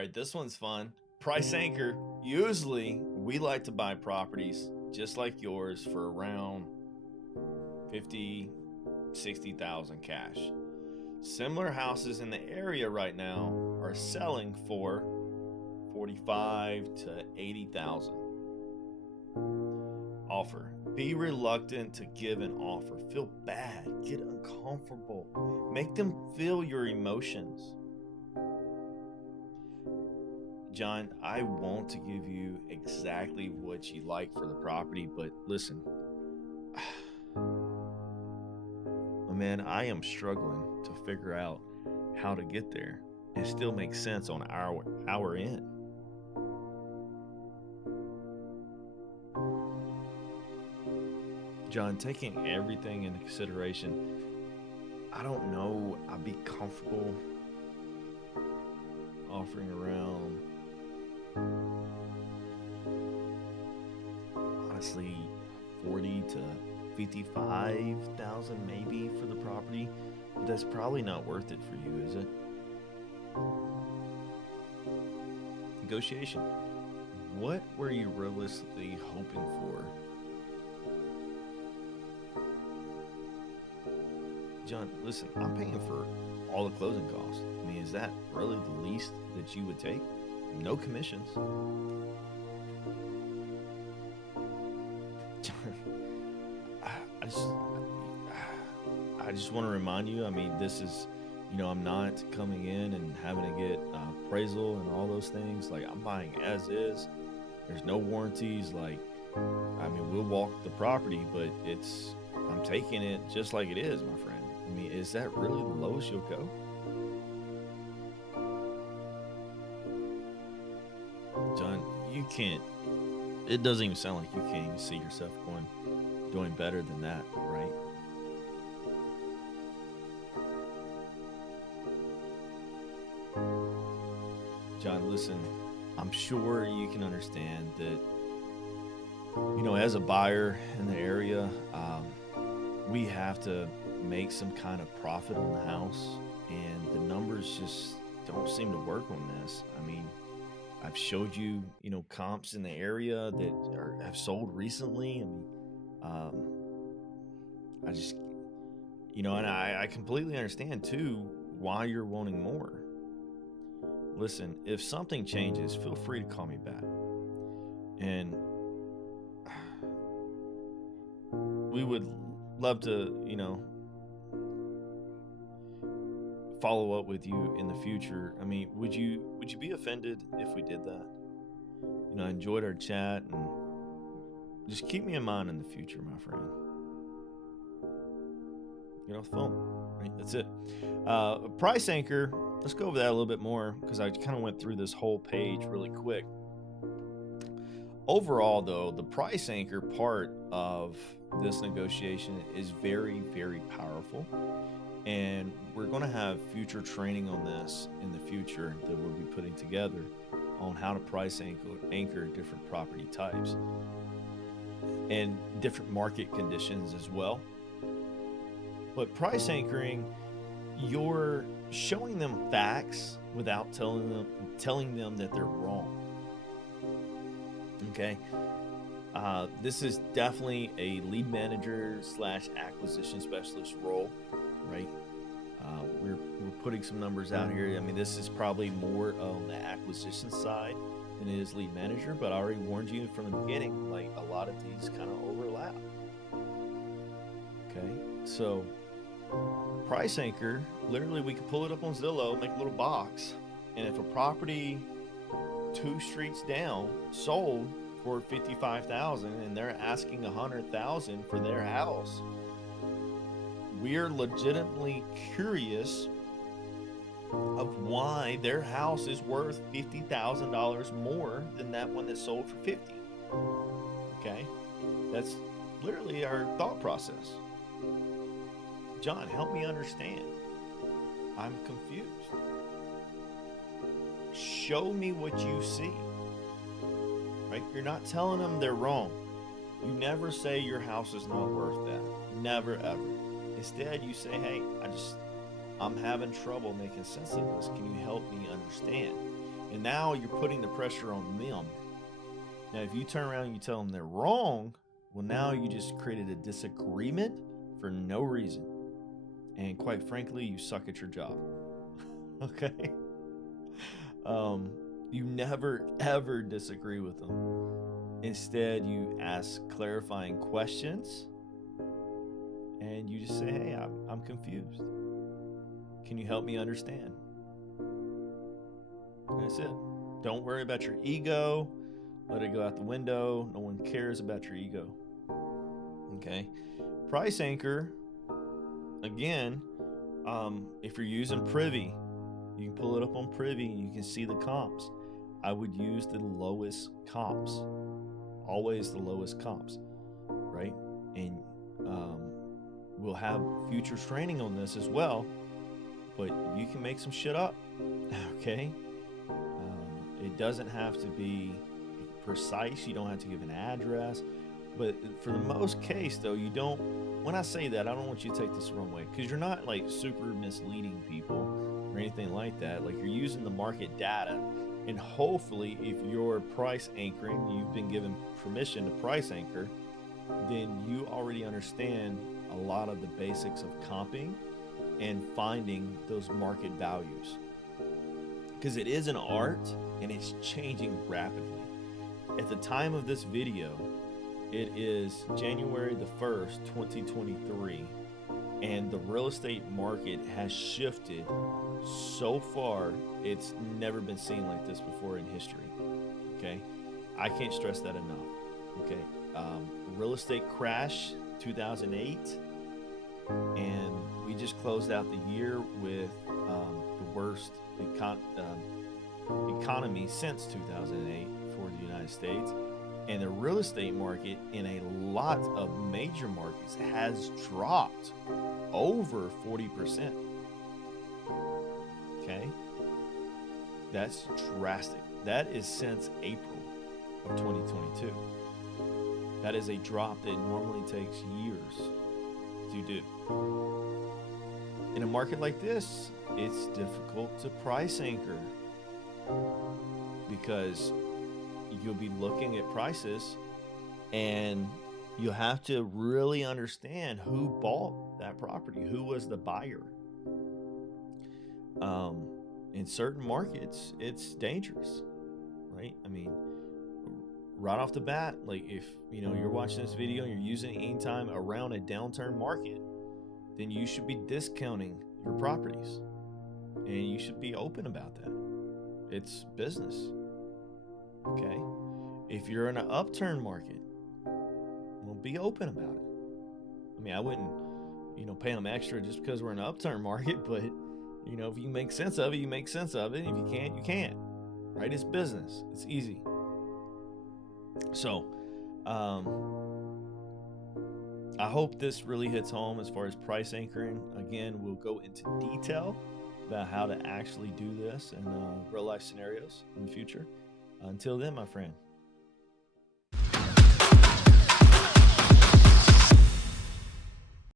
right, this one's fun. Price anchor. Usually, we like to buy properties just like yours for around 50, 60,000 cash. Similar houses in the area right now are selling for 45 to 80,000. Offer. Be reluctant to give an offer. Feel bad. Get uncomfortable. Make them feel your emotions. John, I want to give you exactly what you like for the property, but listen, man, I am struggling to figure out how to get there and still make sense on our end. John, taking everything into consideration, I don't know I'd be comfortable offering around, honestly, 40 to 55,000 maybe for the property, but that's probably not worth it for you, is it? Negotiation. What were you realistically hoping for? John, listen, I'm paying for all the closing costs. I mean, is that really the least that you would take? No commissions. I just want to remind you, I mean, this is, I'm not coming in and having to get appraisal and all those things. Like, I'm buying as is. There's no warranties. Like, I mean, we'll walk the property, but I'm taking it just like it is, my friend. I mean, is that really the lowest you'll go? John, you can't, it doesn't even sound like you can't even see yourself doing better than that, right? John, listen, I'm sure you can understand that, as a buyer in the area, we have to make some kind of profit on the house, and the numbers just don't seem to work on this. I mean, I've showed you, comps in the area that have sold recently. I mean, I just, and I completely understand too why you're wanting more. Listen, if something changes, feel free to call me back. And we would love to, follow up with you in the future. I mean, would you be offended if we did that? I enjoyed our chat, and just keep me in mind in the future, my friend. Get off the phone. Right, that's it. Price anchor. Let's go over that a little bit more because I kind of went through this whole page really quick. Overall, though, the price anchor part of this negotiation is very, very powerful. And we're going to have future training on this in the future that we'll be putting together on how to price anchor different property types and different market conditions as well. But price anchoring, you're showing them facts without telling them that they're wrong. Okay. This is definitely a lead manager / acquisition specialist role, right? We're putting some numbers out here. I mean, this is probably more on the acquisition side than it is lead manager, but I already warned you from the beginning, like a lot of these kind of overlap. Okay, so price anchor, literally we can pull it up on Zillow, make a little box, and if a property 2 streets down sold for 55,000 and they're asking 100,000 for their house, we're legitimately curious of why their house is worth $50,000 more than that one that sold for 50. Okay, that's literally our thought process. John, help me understand. I'm confused. Show me what you see. Right? You're not telling them they're wrong. You never say your house is not worth that. Never, ever. Instead, you say, hey, I'm having trouble making sense of this. Can you help me understand? And now you're putting the pressure on them. Now, if you turn around and you tell them they're wrong, well, now you just created a disagreement for no reason. And quite frankly, you suck at your job. Okay? You never, ever disagree with them. Instead, you ask clarifying questions and you just say, hey, I'm confused. Can you help me understand? And that's it. Don't worry about your ego. Let it go out the window. No one cares about your ego. Okay. Price anchor, again, if you're using Privy, you can pull it up on Privy and you can see the comps. I would use the lowest comps. Always the lowest comps, right? And we'll have future training on this as well, but you can make some shit up, okay? It doesn't have to be precise. You don't have to give an address, but for the most case though, you don't, when I say that, I don't want you to take this the wrong way, because you're not like super misleading people or anything like that. Like, you're using the market data, and hopefully if you're price anchoring, you've been given permission to price anchor, then you already understand a lot of the basics of comping and finding those market values, because it is an art and it's changing rapidly. At the time of this video, it is January the 1st, 2023, and the real estate market has shifted so far, it's never been seen like this before in history. Okay, I can't stress that enough. Okay, real estate crash 2008, and we just closed out the year with the worst economy since 2008 for the United States. And the real estate market in a lot of major markets has dropped over 40%. Okay, that's drastic. That is since April of 2022. That is a drop that normally takes years to do. In a market like this, it's difficult to price anchor, because you'll be looking at prices and you have to really understand who bought that property, who was the buyer. In certain markets, it's dangerous, right? I mean, right off the bat, like, if you're watching this video and you're using anytime around a downturn market, then you should be discounting your properties, and you should be open about that. It's business. Okay, if you're in an upturn market, well, be open about it. I mean, I wouldn't, pay them extra just because we're in an upturn market, but if you make sense of it, you make sense of it. If you can't, you can't. Right? It's business. It's easy. So, I hope this really hits home as far as price anchoring. Again, we'll go into detail about how to actually do this in real life scenarios in the future. Until then, my friend,